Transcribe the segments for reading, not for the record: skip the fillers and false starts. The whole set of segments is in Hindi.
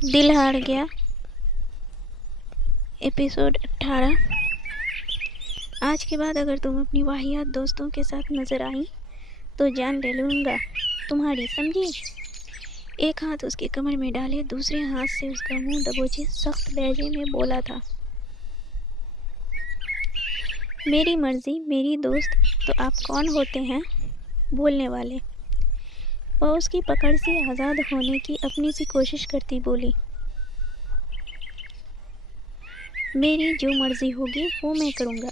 दिल हार गया एपिसोड 18। आज के बाद अगर तुम अपनी वाहियात दोस्तों के साथ नजर आई तो जान ले लूँगा तुम्हारी, समझी। एक हाथ उसके कमर में डाले, दूसरे हाथ से उसका मुंह दबोचे सख्त लहजे में बोला था, मेरी मर्जी मेरी दोस्त, तो आप कौन होते हैं बोलने वाले। वह उसकी पकड़ से आज़ाद होने की अपनी सी कोशिश करती बोली, मेरी जो मर्जी होगी वो मैं करूँगा,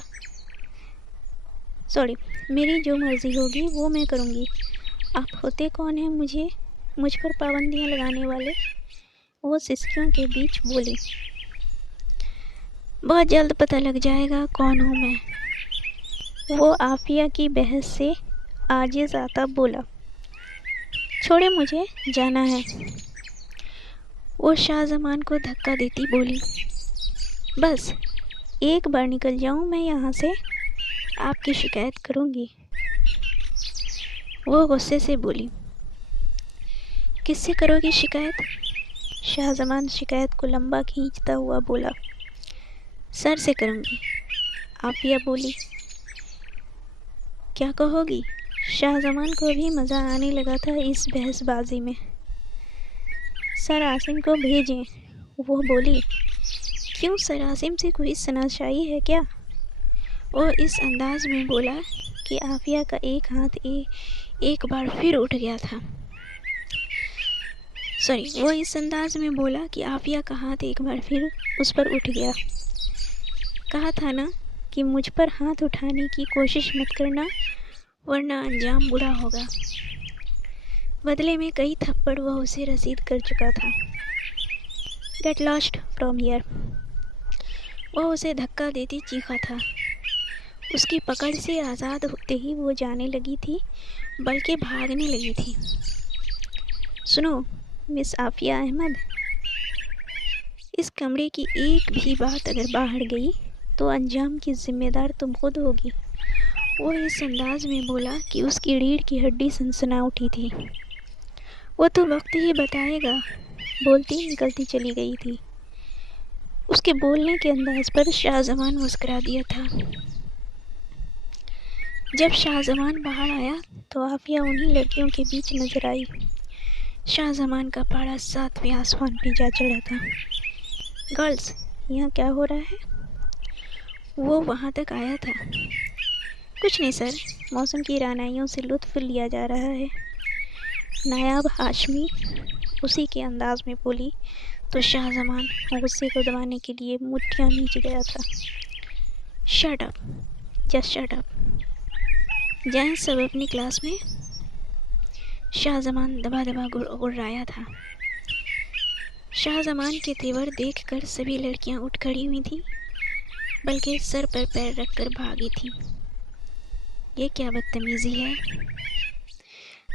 मेरी जो मर्जी होगी वो मैं करूँगी। आप होते कौन हैं मुझ पर पाबंदियाँ लगाने वाले। वो सिसकियों के बीच बोली, बहुत जल्द पता लग जाएगा कौन हूँ मैं। वो आफिया की बहस से आजिज़ आता बोला, छोड़े मुझे जाना है। वो शाहजमान को धक्का देती बोली, बस एक बार निकल जाऊँ मैं यहाँ से, आपकी शिकायत करूँगी। वो गुस्से से बोली, किससे करोगी शिकायत। शाहजमान शिकायत को लंबा खींचता हुआ बोला, सर से करूँगी। आफिया बोली, क्या कहोगी। शाहजमान को भी मज़ा आने लगा था इस बहसबाजी में। सर आसिम को भेजें। वो बोली, क्यों, सर आसिम से कोई सनाशाई है क्या। वो इस अंदाज में बोला कि आफिया का एक हाथ एक बार फिर उठ गया था। वो इस अंदाज में बोला कि आफिया का हाथ एक बार फिर उस पर उठ गया। कहा था ना कि मुझ पर हाथ उठाने की कोशिश मत करना, वरना अंजाम बुरा होगा। बदले में कई थप्पड़ वह उसे रसीद कर चुका था। Get lost from here. वह उसे धक्का देती चीखा था। उसकी पकड़ से आज़ाद होते ही वो जाने लगी थी, बल्कि भागने लगी थी। सुनो मिस आफिया अहमद, इस कमरे की एक भी बात अगर बाहर गई तो अंजाम की जिम्मेदार तुम खुद होगी। वो इस अंदाज में बोला कि उसकी रीढ़ की हड्डी सनसना उठी थी। वो तो वक्त ही बताएगा, बोलती निकलती चली गई थी। उसके बोलने के अंदाज पर शाहजमान मुस्कुरा दिया था। जब शाहजमान बाहर आया तो आफिया उन्हीं लड़कियों के बीच नजर आई। शाहजमान का पारा 7वें आसमान पे जा चढ़ा था। गर्ल्स, यहाँ क्या हो रहा है। वो वहाँ तक आया था। कुछ नहीं सर, मौसम की रानाइयों से लुत्फ लिया जा रहा है। नायाब हाशमी उसी के अंदाज में बोली तो शाहजमान गुस्से को दबाने के लिए मुट्ठियाँ नीचे गया था। Shut up, just shut up. जाएं सब अपनी क्लास में। शाहजमान दबा दबा गुर्राया था। शाहजमान के तेवर देखकर सभी लड़कियां उठ खड़ी हुई थीं, बल्कि सर पर पैर रखकर भागी थीं। ये क्या बदतमीजी है।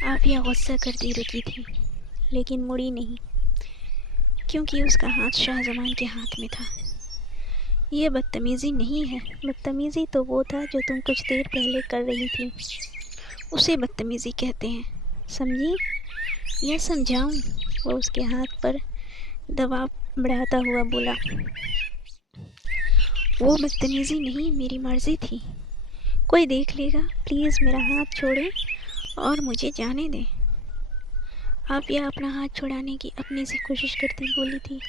आफिया गुस्सा करती रुकी थी, लेकिन मुड़ी नहीं, क्योंकि उसका हाथ शाहजमान के हाथ में था। ये बदतमीजी नहीं है, बदतमीजी तो वो था जो तुम कुछ देर पहले कर रही थी, उसे बदतमीजी कहते हैं, समझी या समझाऊं। वो उसके हाथ पर दबाव बढ़ाता हुआ बोला, वो बदतमीजी नहीं, मेरी मर्जी थी। कोई देख लेगा, प्लीज़ मेरा हाथ छोड़ें और मुझे जाने दें। आफिया अपना हाथ छुड़ाने की अपनी से कोशिश करती बोली थी,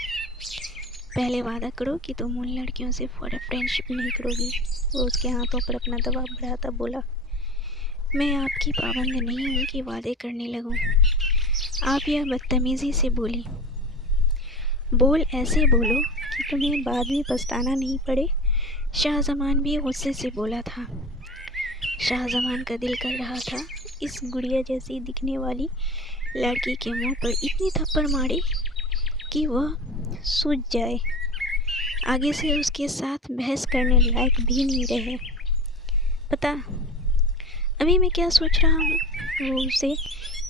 पहले वादा करो कि तुम उन लड़कियों से फ्रेंडशिप नहीं करोगी। वो उसके हाथों पर अपना दबाव बढ़ाता बोला, मैं आपकी पाबंद नहीं हूँ कि वादे करने लगूँ। आफिया बदतमीज़ी से बोली, बोल ऐसे बोलो कि तुम्हें बाद में पछताना नहीं पड़े। शाहजमान भी गुस्से से बोला था। शाहजमान का दिल कर रहा था इस गुड़िया जैसी दिखने वाली लड़की के मुंह पर इतनी थप्पड़ मारे कि वह सूझ जाए, आगे से उसके साथ बहस करने लायक भी नहीं रहे। पता अभी मैं क्या सोच रहा हूँ। वो उसे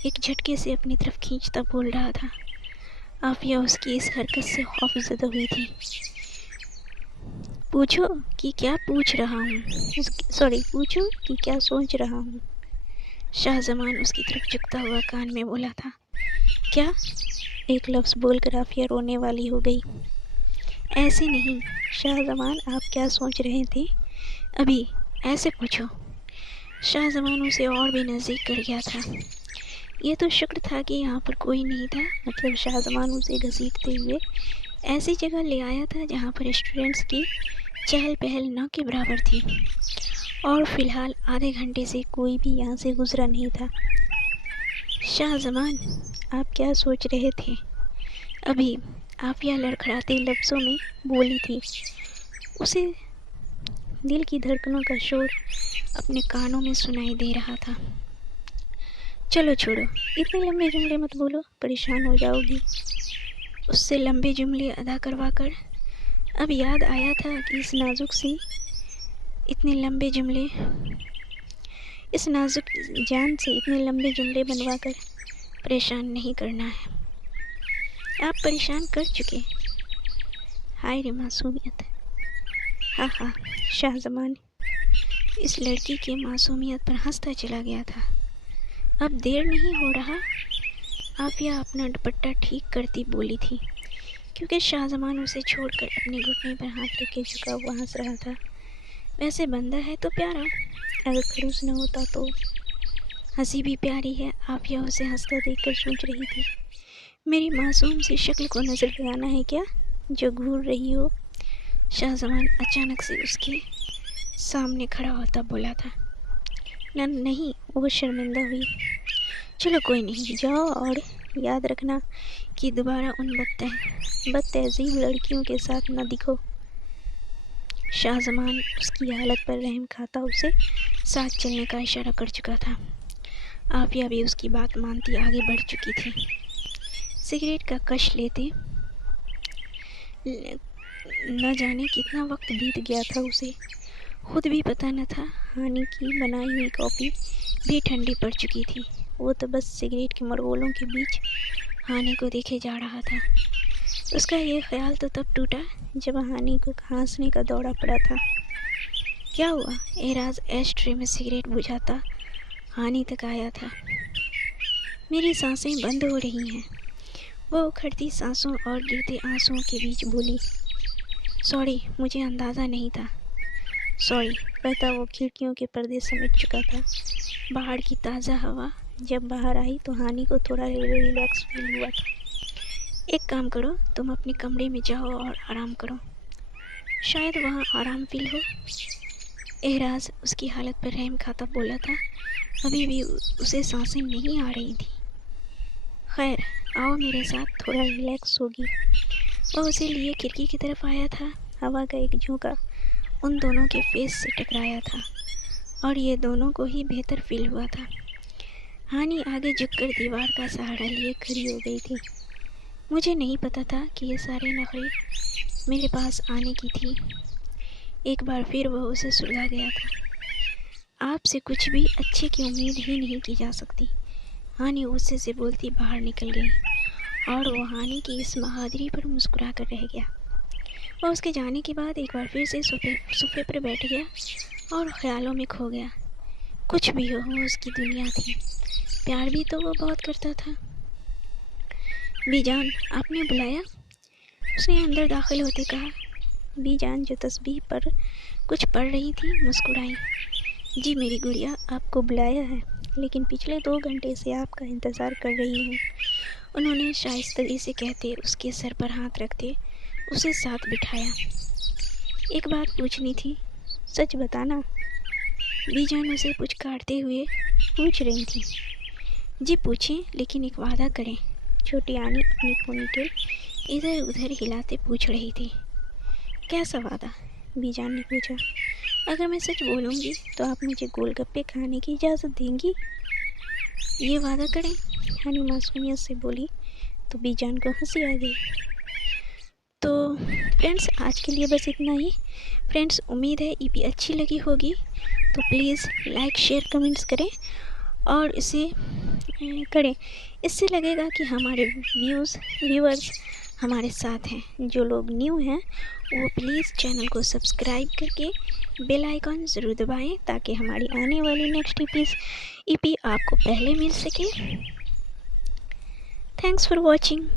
एक झटके से अपनी तरफ खींचता बोल रहा था। आफिया उसकी इस हरकत से खौफज़दा हुई थी। पूछो कि क्या पूछ रहा हूँ, पूछो कि क्या सोच रहा हूँ। शाहजमान उसकी तरफ झुकता हुआ कान में बोला था। क्या एक लफ्ज़ बोलकर आफिया रोने वाली हो गई। ऐसे नहीं शाहज़मान, आप क्या सोच रहे थे? अभी ऐसे पूछो। शाहज़मान उसे और भी नज़दीक कर गया था। ये तो शुक्र था कि यहाँ पर कोई नहीं था। मतलब शाहज़मान उसे घसीटते हुए ऐसी जगह ले आया था जहाँ पर स्टूडेंट्स की चहल पहल न के बराबर थी, और फिलहाल आधे घंटे से कोई भी यहाँ से गुजरा नहीं था। शाहज़मान, आप क्या सोच रहे थे? अभी आफिया लड़खड़ाते लफ्ज़ों में बोली थी। उसे दिल की धड़कनों का शोर अपने कानों में सुनाई दे रहा था। चलो छोड़ो, इतने लंबे जुमले मत बोलो, परेशान हो जाओगी। उससे लंबे जुमले अदा करवा कर अब याद आया था कि इस नाजुक जान से इतने लंबे जुमले बनवा कर परेशान नहीं करना है। आप परेशान कर चुके। हाय रे मासूमियत। हाँ हाँ, शाहज़मान इस लड़की की मासूमियत पर हंसता चला गया था। अब देर नहीं हो रहा। आफिया अपना दुपट्टा ठीक करती बोली थी, क्योंकि शाहज़मान उसे छोड़कर अपने घुटने पर हाथ रख के झुका हुआ हंस रहा था। वैसे बंदा है तो प्यारा, अगर खड़ूस न होता तो। हंसी भी प्यारी है, आफिया उसे हंसता देखकर सोच रही थी। मेरी मासूम सी शक्ल को नज़र लगाना है क्या, जो घूर रही हो? शाहज़मान अचानक से उसके सामने खड़ा होता बोला था। नहीं, वो शर्मिंदा हुई। चलो कोई नहीं, जाओ, और याद रखना कि दोबारा उन बदतहजीब लड़कियों के साथ न दिखो। शाहज़मान उसकी हालत पर रहम खाता उसे साथ चलने का इशारा कर चुका था। आफिया भी उसकी बात मानती आगे बढ़ चुकी थी। सिगरेट का कश लेते न जाने कितना वक्त बीत गया था, उसे खुद भी पता न था। हानि की बनाई हुई कॉफ़ी भी ठंडी पड़ चुकी थी। वो तो बस सिगरेट के मरगोलों के बीच हानि को देखे जा रहा था। उसका ये ख्याल तो तब टूटा जब हानि को खांसने का दौरा पड़ा था। क्या हुआ? एराज एस्ट्रे में सिगरेट बुझाता हानि तक आया था। मेरी सांसें बंद हो रही हैं, वो उखड़ती सांसों और गिरते आंसुओं के बीच बोली। सॉरी, मुझे अंदाज़ा नहीं था। सॉरी, कहता वो खिड़कियों के पर्दे समेट चुका था। बाहर की ताज़ा हवा जब बाहर आई तो हानि को थोड़ा रिलैक्स फील हुआ था। एक काम करो, तुम अपने कमरे में जाओ और आराम करो, शायद वहाँ आराम फील हो। एहराज उसकी हालत पर रहम खाता बोला था। अभी भी उसे सांसें नहीं आ रही थी। खैर, आओ मेरे साथ, थोड़ा रिलैक्स होगी। वह उसे लिए खिड़की की तरफ आया था। हवा का एक झोंका उन दोनों के फेस से टकराया था और ये दोनों को ही बेहतर फील हुआ था। हानि आगे झुककर दीवार का सहारा लिए खड़ी हो गई थी। मुझे नहीं पता था कि ये सारे नखरे मेरे पास आने की थी। एक बार फिर वह उसे सुलझा गया था। आपसे कुछ भी अच्छे की उम्मीद ही नहीं की जा सकती। हानि गुस्से से बोलती बाहर निकल गई और वो हानि की इस बहादुरी पर मुस्कुरा कर रह गया। वह उसके जाने के बाद एक बार फिर से सोफे पर बैठ गया और ख्यालों में खो गया। कुछ भी हो, वो उसकी दुनिया थी। प्यार भी तो वो बहुत करता था। बीजान, आपने बुलाया? उसने अंदर दाखिल होते कहा। बीजान, जो तस्बीह पर कुछ पढ़ रही थी, मुस्कुराई। जी मेरी गुड़िया, आपको बुलाया है, लेकिन पिछले 2 घंटे से आपका इंतज़ार कर रही हूँ। उन्होंने शाइस्तगी से कहते उसके सर पर हाथ रखते उसे साथ बिठाया। एक बात पूछनी थी, सच बताना। बीजान उसे पुचकारते हुए पूछ रही थी। जी पूछें, लेकिन एक वादा करें। छोटी आनी अपनी पोनीटेल इधर उधर हिलाते पूछ रही थी। कैसा वादा? बीजान ने पूछा। अगर मैं सच बोलूँगी तो आप मुझे गोलगप्पे खाने की इजाज़त देंगी? ये वादा करें, हानि मासूमियत से बोली। तो बीजान को हंसी आ गई। तो फ्रेंड्स, आज के लिए बस इतना ही। फ्रेंड्स, उम्मीद है ईपी अच्छी लगी होगी, तो प्लीज़ लाइक शेयर कमेंट्स करें और इसे करें। इससे लगेगा कि हमारे व्यूअर्स हमारे साथ हैं। जो लोग न्यू हैं वो प्लीज़ चैनल को सब्सक्राइब करके बेल आइकॉन ज़रूर दबाएं, ताकि हमारी आने वाली नेक्स्ट ईपी आपको पहले मिल सके। Thanks for watching.